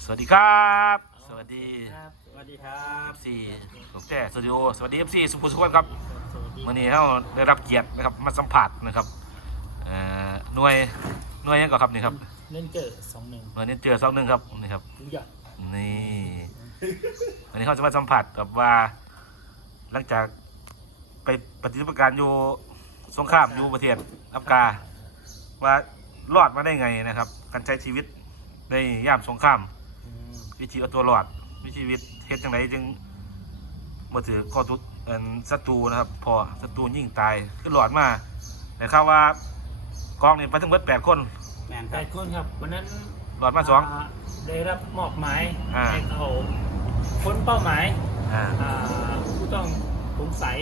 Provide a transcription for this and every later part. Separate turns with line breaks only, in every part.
สวัสดีครับสวัสดี
สวัสดีครับ
FC ของแจ้สตูดิโอสวัสดี FC สุภูสุขครับวันนี้เราได้รับเกียรตินะครับมาสัมผัสนะครับหน่วยยังก่อนครับนี่ครับ
เล่นเจอ21
หน่วยนี้เจอ2-1ครับนี่ครับ
รู้จัก
นี่วันนี้เขาจะมาสัมผัสกับว่าหลังจากไปปฏิบัติการอยู่สงครามอยู่ประเทศอัฟกาว่ารอดมาได้ไงนะครับการใช้ชีวิตในยามสงครามวิธีเอาตัวรอดวิธีชีวิตเฮ็ดจังไดจึงมาถือข้อทุกศัตรูนะครับพอศัตรูยิงตายก็หลอดมาแต่ข่าวว่ากองนี่ไปทั้งหมด8 คน
แมน8 คนครับวันนั้น
หลอดมา2
ได้รับมอบหมาย
ให้
เขาค้นเป้าหมาย
2
ผู้ต้องสงสัย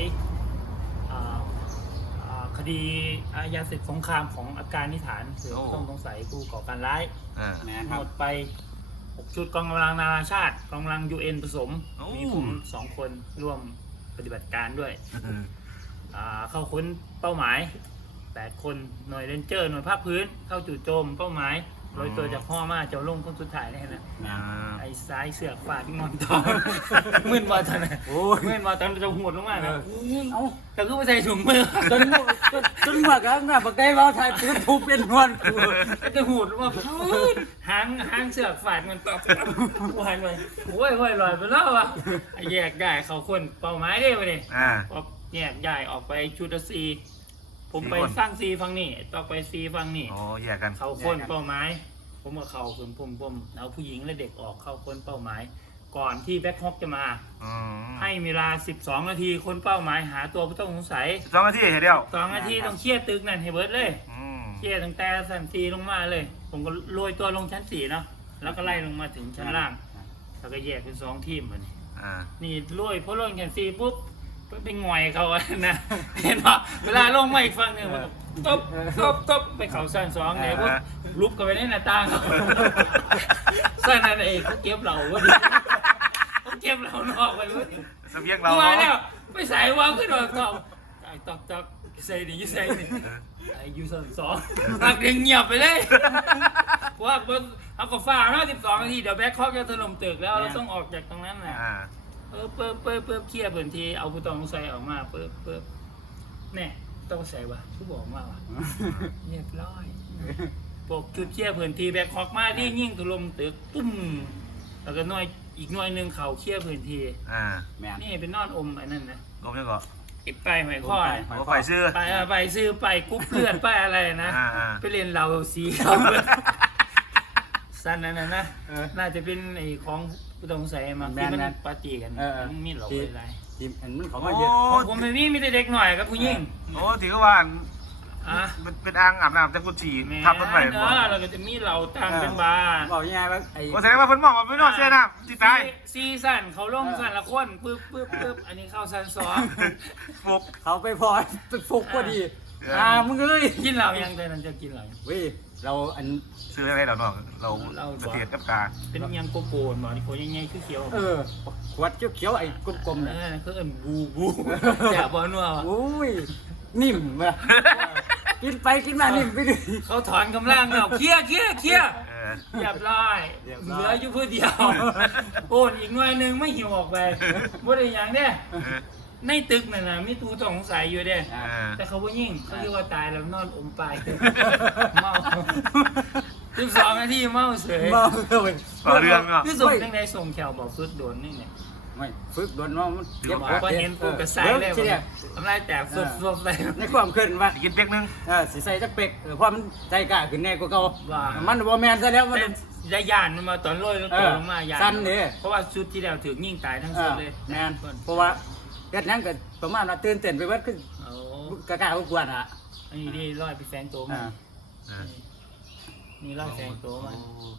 คดีอาญาศึกสงครามของอัฟกานิสถานคือผู้ต้องสงสัยผู้ก่อการร้ายหมดไป6 ชุดกองกำลังนานาชาติกองกำลัง UN ผสมมีผม2 คนร่วมปฏิบัติการด้วยเข้าค้นเป้าหมาย8 คนหน่วยเรนเจอร์หน่วยภาคพื้นเข้าจู่โจมเป้าหมายโดยตัวจากพ่อมาเจ้าลงคนสุดท้ายนี่นะไอ้ซ้ายเสือกฝ่าที่นอนตอนมึนมาตอนไหนมึนมาตอนจะหัวลงมาเลยเอ้าแต่ก็ไม่ใส่ถุงมือจนหมดแล้วนะปากไก่ว่าไทยปืนทุบเป็นนวลจะหัวลงมาหางเสือกฝ่ามันตอบวายเลยโอ้ยลอยไปแล้วอ่ะแยกได้เขาคนเป้าหมายได้ไหมเนี่ยแยกย้ายออกไปชุดซีผมไปสร้างซีฟังนี่ต่อไปซีฟังนี่
แยกกัน
เขาคนเป้าหมายผมกับเขาผมเอาผู้หญิงและเด็กออกเข้าคนเป้าหมายก่อนที่แบ็คฮอกจะมาให้เวลา12 นาทีคนเป้าหมายหาตัวผู้ต้องสงสัย
2 นาทีเดียว
2 นาทีต้องเคลียร์ตึกนั่นให้เบิร์ดเลยเคลียร์ตั้งแต่ชั้น4ลงมาเลยผมก็โรยตัวลงชั้น4เนาะแล้วก็ไล่ลงมาถึงชั้นล่างแล้วก็แยกเป็น2 ทีมแบบนี้นี่โรยพอลงชั้น4ปุ๊บไปง่อยเขาอะนะเห็นปะเวลาลงมาอีกฝั่งหนึ่งมันตบไปเขาสั้น2เนี่ยพวกลุกกันไปในหน้าต่างเขาสั้นนั่นเองเขาเก็บเราวะดิเขาเก็บเรานอกไปวะดิ
เสบียงเรา
แล้วไปใส่วางขึ้นมาตอกใส่ดิใส่ดิไอ้ยู2ตักเงียบไปเลยเพราะว่าเอากระฟ้าเนาะ12 นาทีเดี๋ยวแบ็คฮอกจะถล่มตึกแล้วเราต้องออกจากตรงนั้นนะเปิบเคลียร์พื้นที่เอาผู้ต้องสงสัยออกมาเปิบแน่ต้องใส่วะผู้บอกมาว่ะเรียบร้อยปกจุดเคลียร์พื้นที่แบกฮอกมาที่ยิ่งถล่มตึกตุ้มแล้วก็อีกหน่วยนึงเขาเคลียร์พื้นที่นี่เป็นนอนอมไอ้นั่นนะ
อมยังก่อน
ไอ้ไปหอยข้อ
ไปซื้อ
ไปกุ๊บเลือดไปอะไรนะไปเรียนเราสีสั้นนั่นนะน่าจะเป็นไอ้ของผู้ต้องสงสัยมาที่มันปาร์ตี้กันมีหลอกอะไร
ทีมเห็นมันเขามาเยอะ
ผมไม่มีแต่เด็กหน่อยครับผู้หญิง
ถือว่าเป็นอ่างอาบน้ำแต่กุชีทับมันไป
เราก็จะมีเหล่าตั้งเป็นบาร์
บอกยังไงว่าไอ้
แสดงว่าเพิ่นมองว่าเป็นนอนเสียน้ำที่ตาย
ซีซั่นเขาลงซั่นละคนปึ๊บอันนี้เข้าซั่น2
ฟุก
เขาไปพอไปฟุกพอดีมึงเลย
กินเหล่ายังแต่นั้นจะกินเหล่า
เว้ยเราอัน
ซื้ออะไรเราเนาะเราประเทศอัฟกา
เป็นยังโกโก้หมอนี่โคยังไงคือเขียว
ขวดเขียวไอ้กลมๆ
เนี่ยคือบูแจ่บอนัว
โอ้ยนิ่มว่ะกินไปกินมานิ่มไปดิ
เขาถอนกำลังแล้วเคลียร์เรียบร้อยเหลืออยู่เพื่อเดียวโอนอีกหน่วยนึงไม่หิวออกไปบ่ได้หยังเด้ในตึกนั่นน่ะมีตู้ต้องสงสัยอยู่เด้แต่เขาบ่ยิงเขาคิดว่าตายแล้วนอนอมไปเมา12 นาทีเมาเฉย
เรื่องอ่ะ
คือส่งจังได๋ส่งแถวบอกฝึกโดนนี่เนี่ย
ไม่ฝึกโดนว่ามัน
เก็บพอเห็นโฟกัสใส่เลยทำลายแตกฟบๆไป
ในความขึ้นว่า
กินเป๊กนึง
สิใส่จักเป๊กเพราะมันใจกล้าขึ้นแน่กว่าเก่ามันบ่แม่นซะแล้วมัน
ได้ย่านมันมาตอนโรยแล้วตัวลงมาย่าน
สั้นเด้
เพราะว่าชุดที่แล้วถึงยิงตายทั้งชุดเลย
แม่นเพราะว่าเฮ็ดหยังก็ประมาณว่าตื่นเต้นไปเบิดคือก็กล้ากวน
อันนี้นี่ร้อยไปแฟนโตมานี่ร้อยแฟนโตมา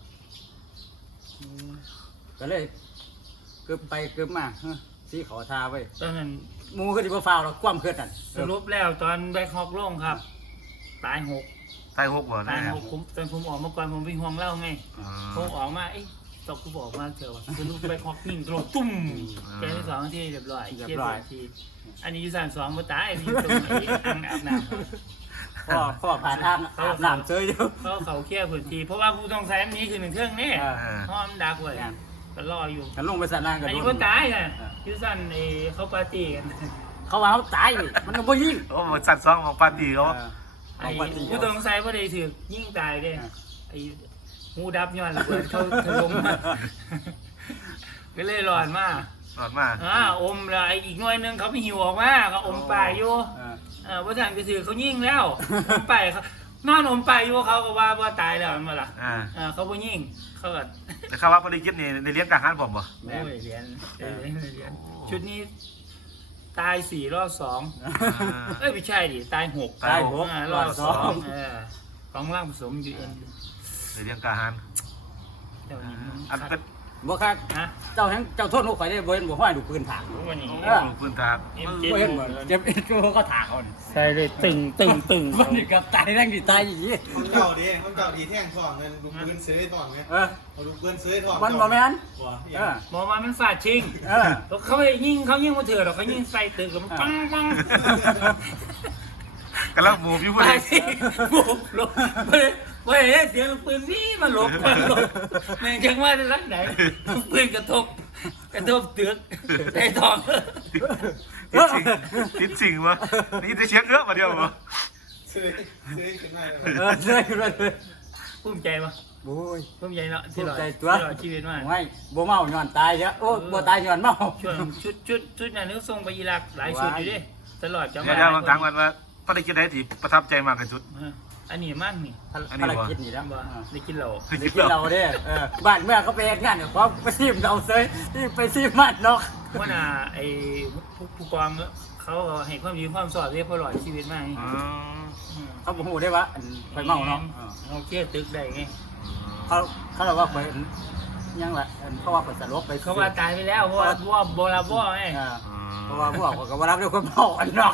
ก็เลยเกือบไปเกือบมาสีขอทาไว้
ตอนนั้น
มูก็ที่ว่าฟาวเราคว่ำเพื่อนกัน
สรุปแล้วตอนแบ็คฮอกลงครับตาย6
บ่
ตาย6ผมตอนผมออกมาก่อนผมวิ่งห้องเล่าไงผมออกมาตกกูบอกมาเจอว่าสรุปแบ็คฮอกนิ่งตรงตุ้มแกที่2 ที่เรียบร้อยทีอันนี้อยู่3 2มาตายอันนี้ตรงไหนอาบน้ำ
พ่อผ่านทางอาบน้ำเจออยู่
เขาเคลียร์พื้นที่เพราะว่าผู้ต้องใช้อันนี้คือหนึ่งเครื่องนี่
อ่า
ห้อมดักไว้ก็รออยู่
กันลงไปสระน้ำกัน
อัน
โด
นี้
น
ก็ตายน่ะยูสันเขาปาร์ตี้กัน
เขาว่าเขาตายนี่มันก็บ่ยิง
โอ้หมดสัตว์ซองของปาร์ตี้เขา
ไอ้ผู้ต้องใช้ว่าได้ถือยิ่งตายเด้ไอ้หูดับย้อนระเบิดเขาถล่มมาก็เลยร้อนมาก
หลอดมาก
อมแล้วไอ้อีกหน่วยหนึงเขาไม่หิวออกมาเขาอมป่ายอยู่ว่าทางกระสือเขายิงแล้วอมป่ายเขานอนอมป่ายอยู่เขาก็ว่าตายแล้วมันมาล่ะเขาบ่ยิงเขาก็
แต่ข้าวว่าผลิตกิจนี่ในเลี้ยงกลางหันผมบ่
โอ้ยเหรียญชุดนี้ตาย4 รอบ 2 เอ้ยไม่ใช่ดิตาย6
ตายหก
รอบ2ของร่างผสม UN
ในเลี้ยงกลางหัน
เจ้านี้
อันเป็น
บ่ครับ
ฮะ
เจ้าโทษข่อยได้บ่เห็นบ่ห้อยดูปืนถาง
วันนี้
พื้นทาง
บ่เห็นบ่เจ็บก็ถางเอานี่
ใช่เลยตึง
มันนี่กับตายแรงดิตายอี
มันเก่าดีแท่งทองเงินลูกปืนซื้อทองไหม
เออ
เอาลูกปืนซื้อทอง
มันบ่แม่น
ว้า
เออ
หมอมามันฟาดชิง
เออ
เขาไม่ยิงเขายิงมาเถื่อนหรอกเขายิงใส่ตึกแล้วมันปัง
กำลังหมูพี่พูด
ตา
เลย ย
สิบุบลบไม่ได้เสียงปืนนี่มันหลบแม่งจังว่าจะรักไหนปืนกระทบตึกไอ้ทอง
ติดสิ่งวะนี่จะเช็คเยอะมาเดียววะ
ซื้อขึ้นมา
เออเลยเลย
ภูมิใจปะ
โอ้ย
ภูมิใจเนาะที่
ภู
เรา
มิใจตัว
ที่เราชีวิตมาก
ไม่บ่เมาย้อนตายจ้ะโอ้บ่ตายย้อนเมา
ช่วงชุดนั้นนึกส่งไปอิรักหลายชุดอยู่ดิตลอดจะ
เดี๋ยวเราถามกันว่าผลิตกิจไหนที่ประทับใจมากที่สุด
อันนี้มั่งนี่
ภารกิจนี่นะ
บ่ได้กินเหล้า
ได้กินเราเด้บ้านเมื่อเขาไปเฮ็ดงานเนี่ยเขาไปซีมเราเซยที่ไปซีมมันเนาะ
ว่าน่ะไอ้ผู้กองเขาให้ความดีความสอดเรียบร้อยชีวิตมากนี่
เขาบ่ฮู้ได้ว่าอันไปเมาเนาะ
เขาเครียดตึกได้ไง
เขาเรียกว่าไปยังล่ะเขาว่าไปสลบไป
เขาว่าตายไปแล้วเพราะว่าโบราณบ่ไง
เพราะว่าพวกเขาก็บ่รับด้วยคนเมาอันนอก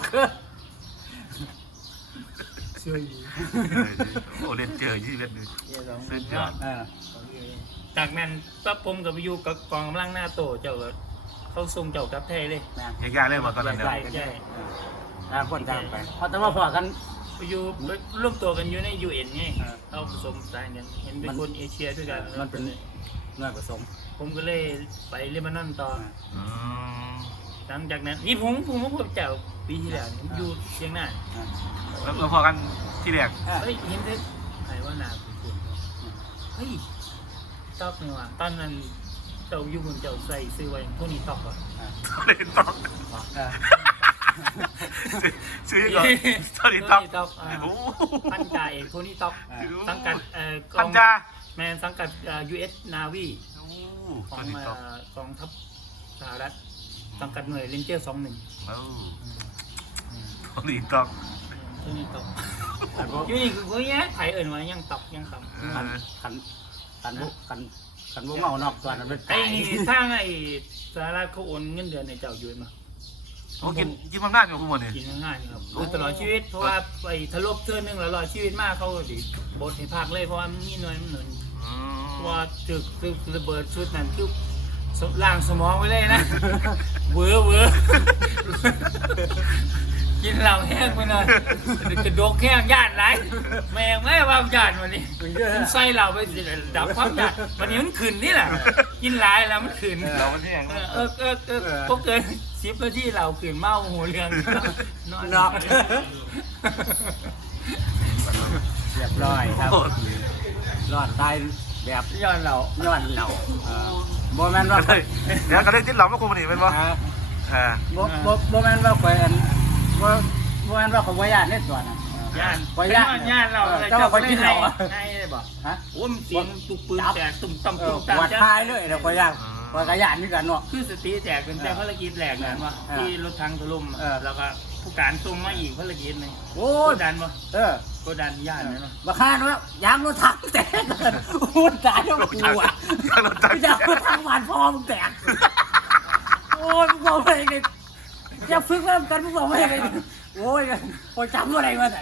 ช่วย
โอ้เล่นเจอยี่สิบเอ็ดสุดยอด
จากนั้นปั๊บผมกับไปอยู่กับกองกำลังหน้าโตเจ้าเขาส่งเจ้ากลับไทยเลย
ยากๆเลยมาตอนนั้นเนี่ย
ใช่
คนทางไปเพราะแต่ว่าพอกัน
ไปอยู่ร่วมตัวกันอยู่ใน UN ไงเราผสมสายกันเห็นเป็นคนเอเชียด้วยกัน
มันเป็นเนื้อผสม
ผมก็เลยไปเลบานอนต่อหลังจากนั้นนี่ผมพบเจ้าปีที่แล้วอยู่เชียงราย
แล้วพอกันที่แรก
เฮ้ยเห็นได้ใครว่านาคุณเฮ้ยตอกนี่ว่ะตอนนั้นเจ้าอยู่บนเจ้าใส่ซื้อไว้พวกนี้ตอกก่อน
เล่นต่อซื้อก่อนสตอรี่ต็อก
ตอกพันจ่าเอกพวกนี้ตอกสังกัดก
พั
อน ง
จ้า
แมนสังกัดUS Navy ข
ส
อ
ต
ง
อรี่ต็อก
กองทัพสหรัฐสังกัดหน่วยเรนเจอร์21
สตอรี่ต็อก
พวกนี้ตอกอยู่นี่คือพวกนี้ไทยเอิญว่ายังตอกยังตอก
กันบ่เมานอกตัวนั้นเป็น
ไอ้ทางไอ้สหรัฐเขาโอนเงินเดือนในเจ้าอยู่มา
โอ้กินมันน่าอยู่พวกมันเนี่ย
กินง่ายๆครับตลอดชีวิตเพราะว่าไปทะลบเทื่อนึงแล้วรอชีวิตมากเขาดิบทให้ภาคเลยเพราะว่ามีหน่วยมันหนุนว่าจึกระเบิดชุดนั้นคือล่างสมองไว้เลยนะเวอกินเหล้าแห้งไปหน่อยกระโดกแห้งย่านไรแม่งไม่ว่าย่านวันนี้มันใส่เหล้าไปดับความย่านวันนี้มันขึ้นนี่แหละกินหลายแล้วมันขึ้น
เรามันที่ไหน
พวกเกิน10 นาทีเราเปลี่ยนเมาหัวเรืองนอก
เรียบร้อยครับรอดตายแบบ
ย้อนเรา
ย้อนเหล่าบ่แม่นว่า
เดี๋ยวก็ได้ติดหลอมมาคุมนี่เป็นวะ
บ่แม่นว่าข่อยอันบ่แม่นว่าข่อยบ่ย่านเด้ตัวน่ะ
ย่าน
ข่อยย่าน
ย่านเรา
เจ้าข่อยกินเหล้า
ให้ได้บ่
ฮะ
โอ้มเสียงตุกปืนแตกตุ่มต่ำตุ่ม
ปวด
ต่ำ
ท้ายเลยแล้วข่อยย่านข่อยก็ย่านนี่กันเนาะ
คือสติแตกเป็นแต่ภารกิจแหลกนั่นวะที่รถทางถล่มแล้วก็ผู้การส่งมาอีกภารกิจนึง
โอ้
ก
ย
ดดันบ่ กดดันย่านนั่นวะ
บ่คาดว่ายางรถถังแตกโอ้ยตายแล้วกูอ่ะ
เรา
ไม่จะรถถังบ้านพ่อมึงแตกโอ้ยมึงบอกอะไรเนี่ยอย่าฝึกเริ่มกันมึงบอกอะไรเนี่ยโอ้ยพอจำอะไรมาแต่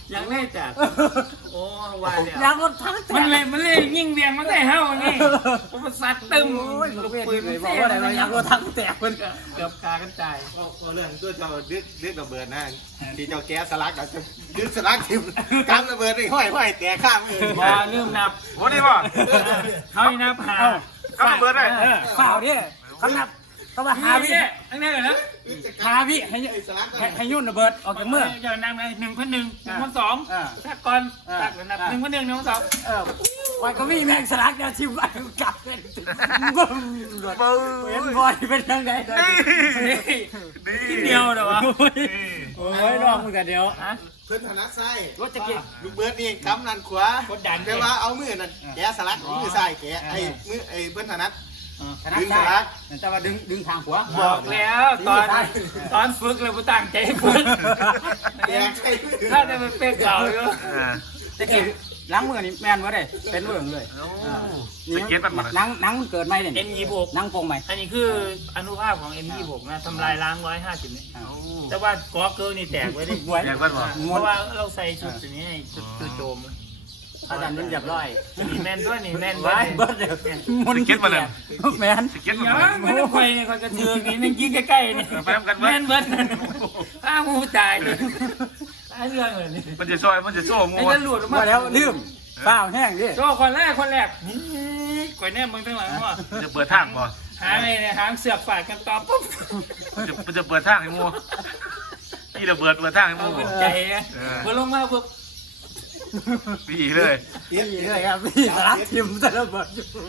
ยังได้จัดโอ้ว่าเนี่ย
ยางรถทั้งแต
มันเลยยิ่งเวียงมันได้เฮ้านี่มันสัตว์ตึม
โอ้ยลูกปืนบอกว่าอะไรยางรถทั้งแตกเพิ่น
เกือบกากันใจ
เอาเรื่องตัวเจ้าดึกระเบิดนะที่เจ้าแก๊สสลักกับจะดึกสลักทิมกำระเบิดนี่ห้อยแตกข้างมือ
บ่ลืมนับ
โอ้นี่ป่ะ
เขาให้นับหา
ก็ระเบิดได้
ฝ่าวเนี่ยเขานับเขาว่าหาวิ
อันนี้เลยนะ
หาวิให้ยุ่นระเบิดออกจากเมื่อ
เดี๋ยวนั่งเลย1,1 1,2ถ้าก่อนตักนับ1,1 1,2
วันก็มีแมงสลักเนี่ยชิวกลับเป็นบึ้มเห็นบอยเป็นยังไง
นิดเดียวเหรอวะ
โอ้ยลองมือกันเดียว
เพื่อนธนัดไส้
รถจะกิน
ลูกเบิร์ดนี่กำนันขวากดดันแปลว่าเอามือนั่นแกสลักมือซ้ายแกไอ้มือไอ้เพื่อนธนัด
ขนาดได้แต่ว่าดึงทางหัว
บอกแล้วตอนฝึกเราไม่ตั้งใจฝึก
แกใช่มือ
ถ้าจะเป็นเป๊กเก่าอยู่
จะกินล้างมือนี่แมนวะเลยเป็นเรื่องเลย นังมันเกิดไหมเนี่ย
M26
นังปงไหม
อันนี้คืออนุภาพของ M26 นะทำลายล้าง150เนี่ยแต่ว่ากอเกิลนี่แตกไว้ได้ เพราะว่าเราใส่ชุดตัวนี้ชุดโจม
อาจารย์นี่เรียบร้อย
นี่แมนด้วยนี่แมนด้
ไว้
วย
เบิร์ดเดี๋ยวมันเก็ตมาเลยแมน
เก็ต
อย่า
มา
ไม่ต้องคอยนี่คอยกระเทืองนี่นั่งยิงใกล้ๆนี่
ไปทำกัน
แมนเบิร์ดอ้ามูตายตายเรื่องเลยนี่
มันจะซอยมันจะโซ่งู
ไอ้จะหลุดออก
มา
มา
แล้วลืมเปล่าแห้งดิ
โจ้คนแรกนี่ก่อยแน่มึงทั้งหลังว่า
จะเปิดทางบ่
หาไงเนี่ยหางเสือกฝาดกันต่อปุ๊บ
มันจะเปิดทางให้งูที่ระเบิดเปิดทางให้งู
เอาเป็นใจนะพอลงมาปุ๊บ
ปีเลย
พี่เลยครับพี่สลักทิมแต่ละเบิร์ด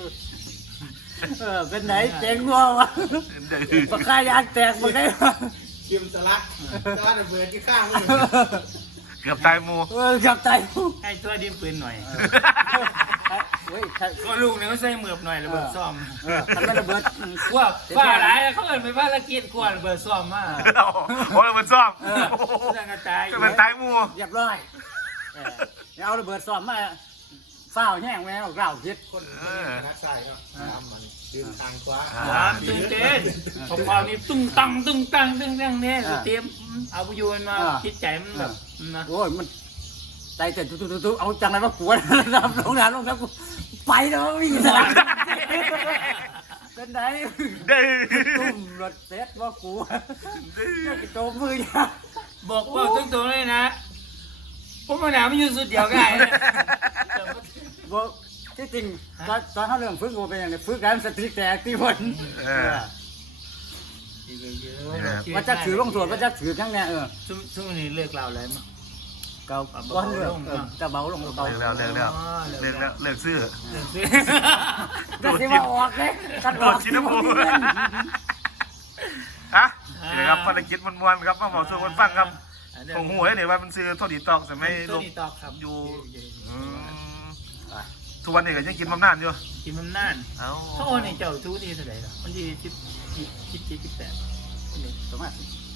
เป็นไหนเจ๋งว่าวะปากกายางแตกมาได้วะ
ทิมสลักแต่ว่าระเบิดที่ข้างมือ
เกือบตายงู
กับใจ
ให้ตัวดิมปืนหน่อย
เฮ้ย
ก็ลูกเนี่ยเขาใส่เหมือบหน่อยระเบิดซ่อม
ทำไมระเบิด
กว่าฝ้าหลายเขาเอินไปว่าละเกียดกว่าระเบิดซ่อมมาก
โอ้ยมันซ่อม
เรื่องกระจาย
มันตายงู
เรียบร้อยเอาระเบิดซ้อมมาเฝ้าแห้งแม่เกล่าวคิด
คนธนัดไส้เนาะทำมันดึงทางขวา
ความตื่นเต้นของความนี่ตึ้งตังเนี่ยเตรียมเอาไปโยนมาจิตใจมันแบบนะ
โอ้ยมันใจเต้นตุ๊เอาจังไรมากวนน้ำลงน้ำกูไปแล้ววิ่งสลับเป็นไหนตุ้มรถเซ็ตว่ากูโจมมือยา
บอกว่าตรงๆเลยนะผมมาหนาไม่อยู่สุดเดียวกัน
บอกที่จริงตอนเขาเริ่มฝึกกูเป็นอย่างไรฝึกการสติแตกที่คนว่าจะถือลงส่วนว่าจะถือครั้งเนี้ย
ช่วงนี้เลิกเราแล้วมั้ง
เก่าวันเรื่องจะเบาลงเบา
เลิกซื้อ
ก็สิมาออกเลยกันออก
ชิ้นน้ำมูฮะนี่ครับภารกิจมวนๆครับมาบอกสู่คนฟังครับผมหัวเนี่ยว่ามันซื้อโทษดีตอกแต่ไม่ลงอยู่ทุกวันนี้ก็ยังกินมะนาวอยู่
กินมันน่านเขาโอนให้เจ้าทุกที่เท่าไหร่ล่ะมันที่18
ประมาณ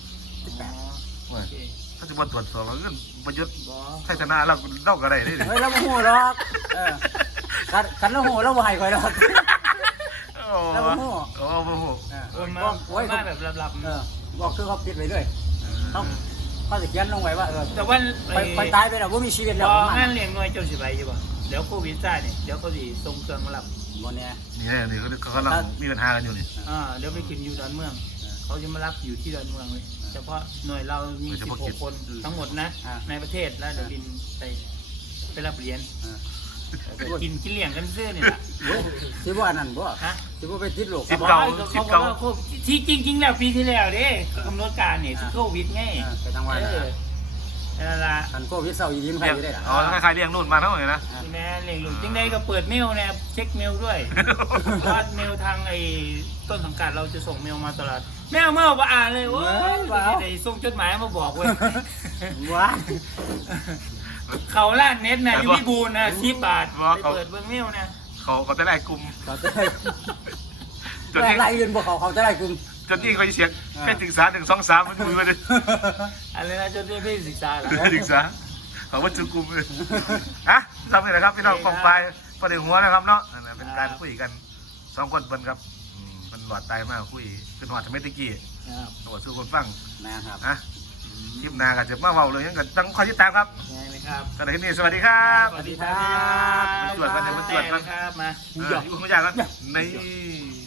ถ้าจะมาตรวจสอบเงินประยุทธ์ไทยชนะเราเล่ากันได้ดิ
เฮ้ยเราโมโหหรอกกันเราโมโหเราไหวคอยหรอกเราโมโห
โอ้โห
โอนมาแบบลับๆ
บอกคือเขาปิดไปเรื่อยเขาจะเขียนลงไว้ว่า
แต่ว่า
ไปตายไปแล้วว่ามีชีวิตแล้ว
งานเลี้ยงน้อยเจ้าสิไปอยู่ป่ะเดี๋ยวโควิดซ่าเนี่ยเดี๋ยวเขาสิส่งเครื่องมารับบ
นเนี้ย
นี่เขากำลังมีปัญหากันอยู่นี่
เดี๋ยวไปกินอยู่ดอนเมืองเขาจะมารับอยู่ที่ดอนเมืองเลยเฉพาะหน่วยเรามี16คนทั้งหมดนะในประเทศแล้วเดี๋ยวบินไปรับเหรียญกินเลี้ยงกันเสื้อนี่แหละ
สิบ่อันนั้นบ่สิบ่ไปติดโรค
เขาบอกว่าที่จริงแล้วปีที่แล้วเด้กำหนดการเนี่ยโควิดไง
ไปทางวัน
นั่นละ
อันโควิดเศร้ายิ้มใครอยู่ได้
อ๋อใครเลี้ยงนู่นมาเท่าไหร่นะ
แม่เลี้ยงลูกจริงได้ก็เปิดเมลนะเช็คเมลด้วยเพราะเมลทางไอ้ต้นสังกัดเราจะส่งเมลมาตลอดแม่เมื่อว่าอ่านเลยว้าวไอ้ส่งจดหมายมาบอกเว้ย
ว้า
เขาล้านเน็ตนะอยู่ที่บูนนะ10 บาทไปเปิดเบิ้งเมลนะ
เขาจะได้กลุ่ม
เขาจะได้ไล่เงินบ่เขาจะได้กลุ่ม
จนที่เขาเสียงแค่ศึกษา1 2 3มันมือมาเลย
อะไรนะจนได้ศึกษาเหรอ
ศึกษาเขาว่าจุกลุ่มเลยฮะทำไงนะครับพี่น้องกองไฟประเดี๋ยวหัวนะครับเนาะเป็นการคุยกัน2 คนเป็นครับเป็นหลอดตายมากคุยเป็นหอดทำไมตะกี้ตัวสู้คนฟัง
นะครับ
นะคลิปหน้าก็จะมาเว้าเลยยังกันต้องคอยติดตามครับ
ไงไหมครับ
ก็ได้ที่นี่สวัสดีครับ
สวัสดีครับ
มาตรวจกันเดี๋ยวมาตรวจกัน
ครับมา
อยู่ข้างนอกกันนี่